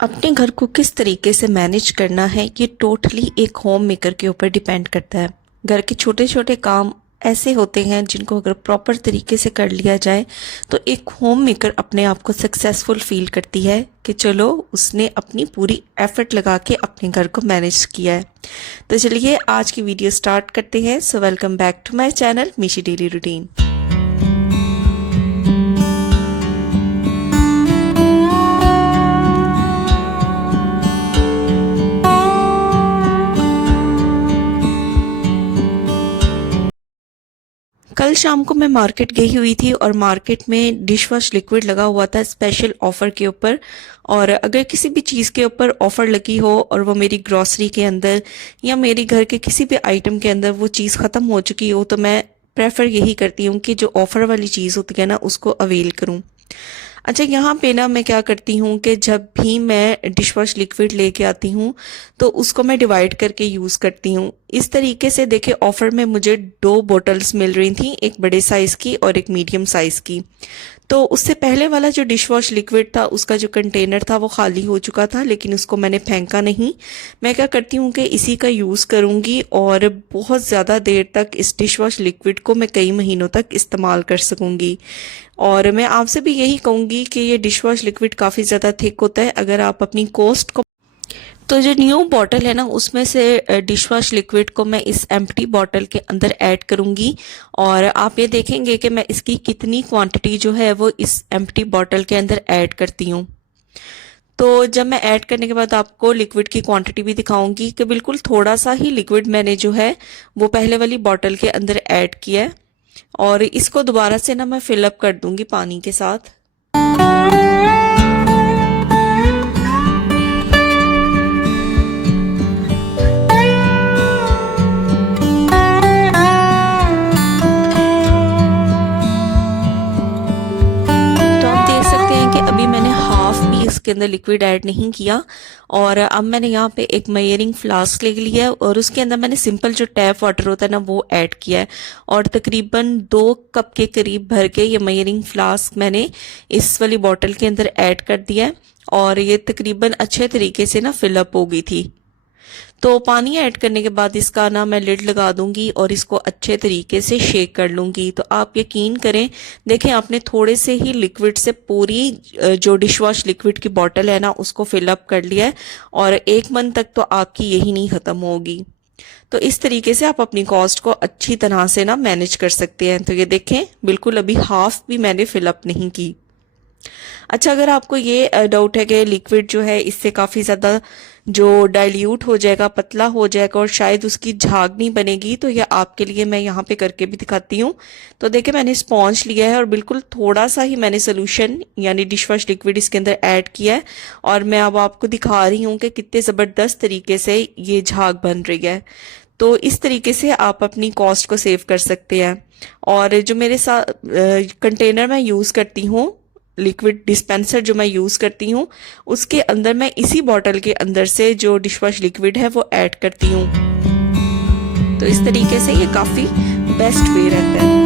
अपने घर को किस तरीके से मैनेज करना है ये टोटली एक होम मेकर के ऊपर डिपेंड करता है। घर के छोटे छोटे काम ऐसे होते हैं जिनको अगर प्रॉपर तरीके से कर लिया जाए तो एक होम मेकर अपने आप को सक्सेसफुल फील करती है कि चलो उसने अपनी पूरी एफर्ट लगा के अपने घर को मैनेज किया है। तो चलिए आज की वीडियो स्टार्ट करते हैं। So welcome back to my channel Meeshi daily routine. कल शाम को मैं मार्केट गई हुई थी और मार्केट में डिश वॉश लिक्विड लगा हुआ था स्पेशल ऑफर के ऊपर। और अगर किसी भी चीज़ के ऊपर ऑफर लगी हो और वो मेरी ग्रॉसरी के अंदर या मेरे घर के किसी भी आइटम के अंदर वो चीज़ ख़त्म हो चुकी हो तो मैं प्रेफर यही करती हूँ कि जो ऑफ़र वाली चीज़ होती है ना उसको अवेल करूँ। अच्छा, यहाँ पे ना मैं क्या करती हूँ कि जब भी मैं डिश वॉश लिक्विड लेके आती हूँ तो उसको मैं डिवाइड करके यूज़ करती हूँ। इस तरीके से देखिए ऑफ़र में मुझे 2 बॉटल्स मिल रही थी, एक बड़े साइज़ की और एक मीडियम साइज़ की। तो उससे पहले वाला जो डिश वॉश लिक्विड था उसका जो कंटेनर था वो खाली हो चुका था, लेकिन उसको मैंने फेंका नहीं। मैं क्या करती हूँ कि इसी का यूज़ करूँगी और बहुत ज़्यादा देर तक इस डिश वॉश लिक्विड को मैं कई महीनों तक इस्तेमाल कर सकूँगी। और मैं आपसे भी यही कहूँगी कि ये डिश वॉश लिक्विड काफ़ी ज़्यादा थिक होता है। अगर आप अपनी कॉस्ट को तो जो न्यू बॉटल है ना उसमें से डिश वॉश लिक्विड को मैं इस एम्प्टी बॉटल के अंदर ऐड करूँगी और आप ये देखेंगे कि मैं इसकी कितनी क्वांटिटी जो है वो इस एम्प्टी बॉटल के अंदर ऐड करती हूँ। तो जब मैं ऐड करने के बाद आपको लिक्विड की क्वांटिटी भी दिखाऊंगी कि बिल्कुल थोड़ा सा ही लिक्विड मैंने जो है वो पहले वाली बॉटल के अंदर ऐड किया है और इसको दोबारा से ना मैं फिलअप कर दूंगी पानी के साथ। इसके अंदर लिक्विड ऐड नहीं किया और अब मैंने यहाँ पे एक मेजरिंग फ्लास्क ले लिया है और उसके अंदर मैंने सिंपल जो टैप वाटर होता है ना वो ऐड किया है और तकरीबन 2 कप के करीब भर के ये मेजरिंग फ्लास्क मैंने इस वाली बॉटल के अंदर ऐड कर दिया है और ये तकरीबन अच्छे तरीके से ना फिलअप हो गई थी। तो पानी ऐड करने के बाद इसका ना मैं लिड लगा दूंगी और इसको अच्छे तरीके से शेक कर लूंगी। तो आप यकीन करें, देखें आपने थोड़े से ही लिक्विड से पूरी जो डिश वॉश लिक्विड की बॉटल है ना उसको फिलअप कर लिया है और 1 मंथ तक तो आपकी यही नहीं खत्म होगी। तो इस तरीके से आप अपनी कॉस्ट को अच्छी तरह से ना मैनेज कर सकते हैं। तो ये देखें बिल्कुल अभी हाफ भी मैंने फिलअप नहीं की। अच्छा, अगर आपको ये डाउट है कि लिक्विड जो है इससे काफ़ी ज़्यादा जो डाइल्यूट हो जाएगा, पतला हो जाएगा और शायद उसकी झाग नहीं बनेगी, तो ये आपके लिए मैं यहाँ पे करके भी दिखाती हूँ। तो देखिए मैंने स्पॉन्ज लिया है और बिल्कुल थोड़ा सा ही मैंने सोल्यूशन यानी डिश वॉश लिक्विड इसके अंदर ऐड किया है और मैं अब आपको दिखा रही हूँ कि कितने ज़बरदस्त तरीके से ये झाग बन रही है। तो इस तरीके से आप अपनी कॉस्ट को सेव कर सकते हैं। और जो मेरे साथ कंटेनर मैं यूज़ करती हूँ, लिक्विड डिस्पेंसर जो मैं यूज़ करती हूँ, उसके अंदर मैं इसी बॉटल के अंदर से जो डिश वॉश लिक्विड है वो ऐड करती हूँ। तो इस तरीके से ये काफ़ी बेस्ट वे रहता है।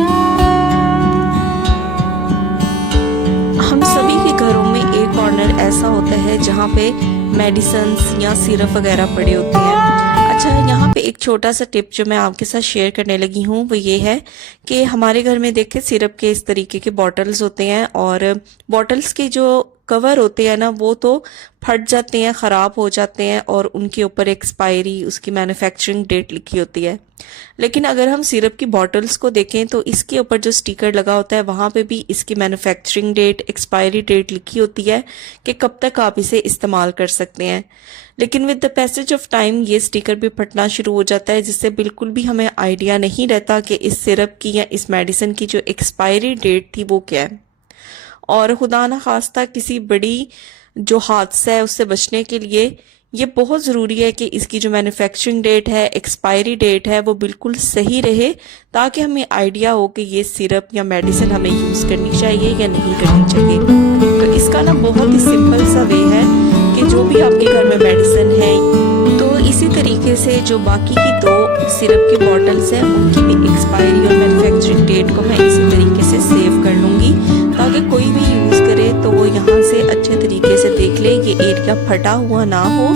हम सभी के घरों में एक कॉर्नर ऐसा होता है जहाँ पे मेडिसिन्स या सिरप वगैरह पड़े होते हैं। अच्छा, यहाँ पे एक छोटा सा टिप जो मैं आपके साथ शेयर करने लगी हूँ वो ये है कि हमारे घर में देखिए सिरप के इस तरीके के बॉटल्स होते हैं और बॉटल्स के जो कवर होते हैं ना वो तो फट जाते हैं, ख़राब हो जाते हैं और उनके ऊपर एक्सपायरी, उसकी मैन्युफैक्चरिंग डेट लिखी होती है। लेकिन अगर हम सिरप की बॉटल्स को देखें तो इसके ऊपर जो स्टिकर लगा होता है वहाँ पे भी इसकी मैन्युफैक्चरिंग डेट, एक्सपायरी डेट लिखी होती है कि कब तक आप इसे इस्तेमाल कर सकते हैं। लेकिन with the passage of time ये स्टिकर भी फटना शुरू हो जाता है, जिससे बिल्कुल भी हमें आइडिया नहीं रहता कि इस सिरप की या इस मेडिसिन की जो एक्सपायरी डेट थी वो क्या है। और खुदा ना खास्ता किसी बड़ी जो हादसा है उससे बचने के लिए ये बहुत ज़रूरी है कि इसकी जो मैन्युफैक्चरिंग डेट है, एक्सपायरी डेट है वो बिल्कुल सही रहे, ताकि हमें आइडिया हो कि ये सिरप या मेडिसिन हमें यूज़ करनी चाहिए या नहीं करनी चाहिए। तो इसका ना बहुत ही सिंपल सा वे है कि जो भी आपके घर में मेडिसिन है, तो इसी तरीके से जो बाकी की 2 सिरप की बॉटल्स हैं उनकी भी एक्सपायरी और मैन्युफैक्चरिंग डेट को मैं इसी तरीके से सेव कर लूँगी, ताकि कोई भी यूज़ करे तो वो यहाँ से अच्छे तरीके से देख ले ये एरिया फटा हुआ ना हो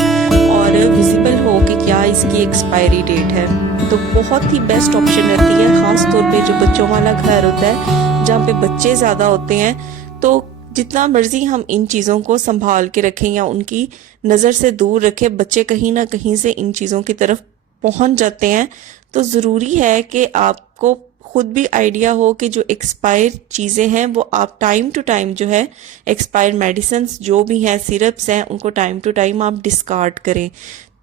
और विजिबल हो कि क्या इसकी एक्सपायरी डेट है। तो बहुत ही बेस्ट ऑप्शन रहती है, ख़ास तौर पे जो बच्चों वाला घर होता है जहाँ पे बच्चे ज़्यादा होते हैं। तो जितना मर्जी हम इन चीज़ों को संभाल के रखें या उनकी नज़र से दूर रखें, बच्चे कहीं ना कहीं से इन चीज़ों की तरफ पहुंच जाते हैं। तो ज़रूरी है कि आपको खुद भी आइडिया हो कि जो एक्सपायर चीज़ें हैं वो आप टाइम टू टाइम जो है, एक्सपायर मेडिसिन्स जो भी हैं, सिरप्स हैं, उनको टाइम टू टाइम आप डिस्कार्ड करें।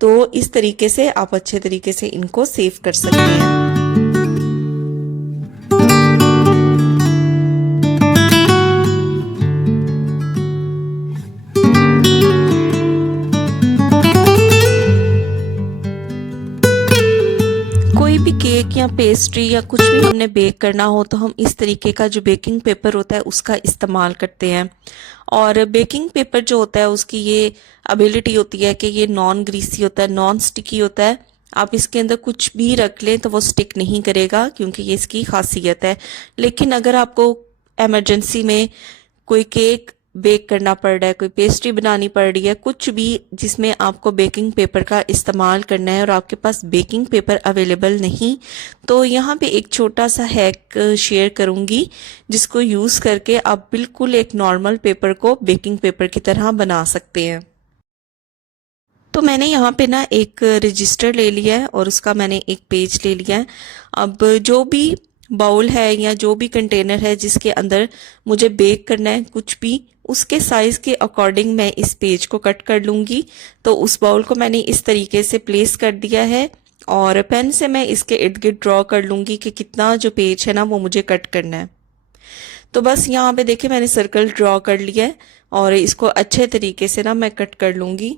तो इस तरीके से आप अच्छे तरीके से इनको सेव कर सकते हैं। कोई भी केक या पेस्ट्री या कुछ भी हमने बेक करना हो तो हम इस तरीके का जो बेकिंग पेपर होता है उसका इस्तेमाल करते हैं। और बेकिंग पेपर जो होता है उसकी ये एबिलिटी होती है कि ये नॉन ग्रीसी होता है, नॉन स्टिकी होता है। आप इसके अंदर कुछ भी रख लें तो वो स्टिक नहीं करेगा, क्योंकि ये इसकी खासियत है। लेकिन अगर आपको इमरजेंसी में कोई केक बेक करना पड़ रहा है, कोई पेस्ट्री बनानी पड़ रही है, कुछ भी जिसमें आपको बेकिंग पेपर का इस्तेमाल करना है और आपके पास बेकिंग पेपर अवेलेबल नहीं, तो यहाँ पे एक छोटा सा हैक शेयर करूँगी जिसको यूज़ करके आप बिल्कुल एक नॉर्मल पेपर को बेकिंग पेपर की तरह बना सकते हैं। तो मैंने यहाँ पे ना एक रजिस्टर ले लिया है और उसका मैंने एक पेज ले लिया है। अब जो भी बाउल है या जो भी कंटेनर है जिसके अंदर मुझे बेक करना है कुछ भी, उसके साइज के अकॉर्डिंग मैं इस पेज को कट कर लूँगी। तो उस बाउल को मैंने इस तरीके से प्लेस कर दिया है और पेन से मैं इसके इर्द गिर्द ड्रॉ कर लूँगी कि कितना जो पेज है ना वो मुझे कट करना है। तो बस यहाँ पे देखिए मैंने सर्कल ड्रॉ कर लिया है और इसको अच्छे तरीके से ना मैं कट कर लूँगी।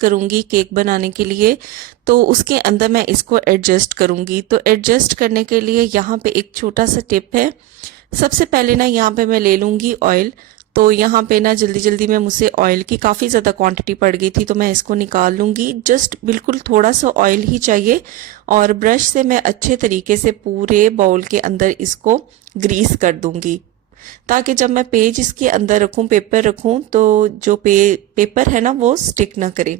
करूंगी केक बनाने के लिए, तो उसके अंदर मैं इसको एडजस्ट करूंगी। तो एडजस्ट करने के लिए यहाँ पे एक छोटा सा टिप है। सबसे पहले ना यहाँ पे मैं ले लूंगी ऑयल। तो यहाँ पे ना जल्दी जल्दी में मुझसे ऑयल की काफ़ी ज़्यादा क्वांटिटी पड़ गई थी, तो मैं इसको निकाल लूंगी। जस्ट बिल्कुल थोड़ा सा ऑयल ही चाहिए और ब्रश से मैं अच्छे तरीके से पूरे बाउल के अंदर इसको ग्रीस कर दूंगी, ताकि जब मैं पेज इसके अंदर रखूं, पेपर रखूं, तो जो पेपर है ना वो स्टिक ना करे।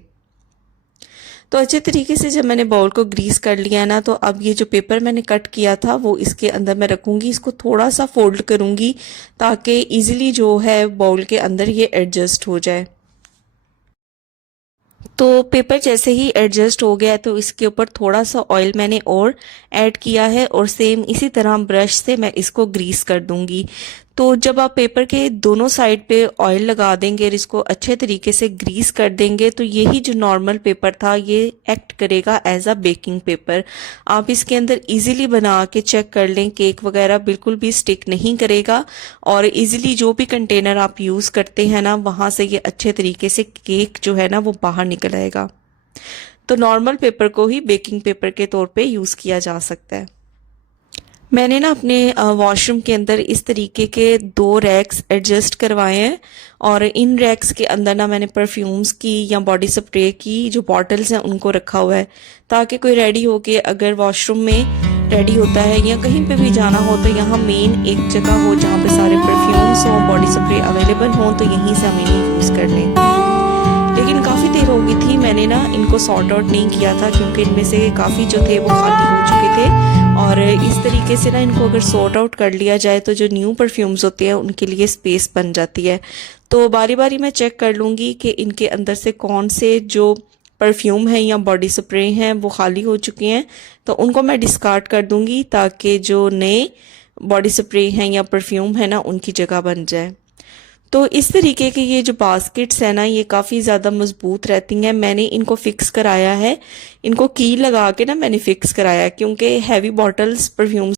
तो अच्छे तरीके से जब मैंने बाउल को ग्रीस कर लिया है ना, तो अब ये जो पेपर मैंने कट किया था वो इसके अंदर मैं रखूंगी। इसको थोड़ा सा फोल्ड करूंगी ताकि इजीली जो है बाउल के अंदर ये एडजस्ट हो जाए। तो पेपर जैसे ही एडजस्ट हो गया तो इसके ऊपर थोड़ा सा ऑयल मैंने और ऐड किया है और सेम इसी तरह ब्रश से मैं इसको ग्रीस कर दूंगी। तो जब आप पेपर के दोनों साइड पे ऑयल लगा देंगे और इसको अच्छे तरीके से ग्रीस कर देंगे, तो यही जो नॉर्मल पेपर था ये एक्ट करेगा एज अ बेकिंग पेपर। आप इसके अंदर इजीली बना के चेक कर लें, केक वगैरह बिल्कुल भी स्टिक नहीं करेगा और इजीली जो भी कंटेनर आप यूज़ करते हैं ना वहाँ से ये अच्छे तरीके से केक जो है ना वो बाहर निकल आएगा। तो नॉर्मल पेपर को ही बेकिंग पेपर के तौर पे यूज़ किया जा सकता है। मैंने ना अपने वॉशरूम के अंदर इस तरीके के 2 रैक्स एडजस्ट करवाए हैं और इन रैक्स के अंदर ना मैंने परफ्यूम्स की या बॉडी स्प्रे की जो बॉटल्स हैं उनको रखा हुआ है, ताकि कोई रेडी होके अगर वॉशरूम में रेडी होता है या कहीं पे भी जाना हो तो यहाँ मेन एक जगह हो जहाँ पे सारे परफ्यूम्स हों, बॉडी स्प्रे अवेलेबल हों, तो यहीं से हम इन्हें यूज़ कर लें। लेकिन काफ़ी देर हो गई थी, मैंने ना इनको सॉर्ट आउट नहीं किया था क्योंकि इनमें से काफ़ी जो थे वो खाली हो चुके थे। और इस तरीके से ना इनको अगर सॉर्ट आउट कर लिया जाए तो जो न्यू परफ्यूम्स होते हैं उनके लिए स्पेस बन जाती है। तो बारी बारी मैं चेक कर लूँगी कि इनके अंदर से कौन से जो परफ्यूम हैं या बॉडी स्प्रे हैं वो खाली हो चुके हैं, तो उनको मैं डिस्कार्ड कर दूँगी ताकि जो नए बॉडी स्प्रे हैं या परफ्यूम है ना उनकी जगह बन जाए। तो इस तरीके के ये जो बास्केट्स है ना ये काफ़ी ज़्यादा मजबूत रहती हैं। मैंने इनको फिक्स कराया है, इनको की लगा के ना मैंने फिक्स कराया, क्योंकि हैवी बॉटल्स परफ्यूम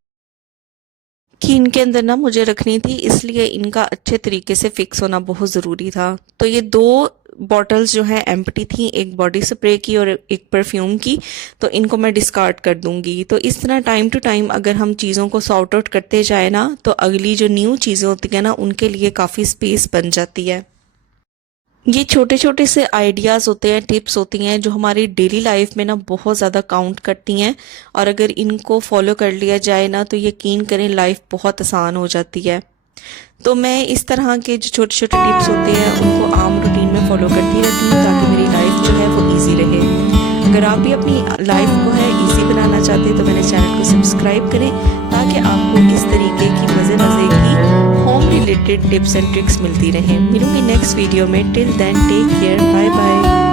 की इनके अंदर ना मुझे रखनी थी, इसलिए इनका अच्छे तरीके से फिक्स होना बहुत ज़रूरी था। तो ये 2 बॉटल्स जो हैं एम्प्टी थी, एक बॉडी स्प्रे की और एक परफ्यूम की, तो इनको मैं डिस्कार्ड कर दूंगी। तो इस तरह टाइम टू टाइम अगर हम चीज़ों को सॉर्ट आउट करते जाए ना, तो अगली जो न्यू चीज़ें होती हैं ना, उनके लिए काफ़ी स्पेस बन जाती है। ये छोटे छोटे से आइडियाज़ होते हैं, टिप्स होती हैं जो हमारी डेली लाइफ में ना बहुत ज़्यादा काउंट करती हैं, और अगर इनको फॉलो कर लिया जाए ना, तो यकीन करें लाइफ बहुत आसान हो जाती है। तो मैं इस तरह के जो छोटे छोटे टिप्स होते हैं उनको आम रूटीन में फॉलो करती रहती हूँ, ताकि मेरी लाइफ जो है वो ईजी रहे। अगर आप भी अपनी लाइफ को है ईजी बनाना चाहते हैं तो मेरे चैनल को सब्सक्राइब करें, ताकि आपको इस तरीके की मज़े मज़े की home related tips and tricks मिलती रहें। मिलूंगी नेक्स्ट वीडियो में। Till then take care, bye bye.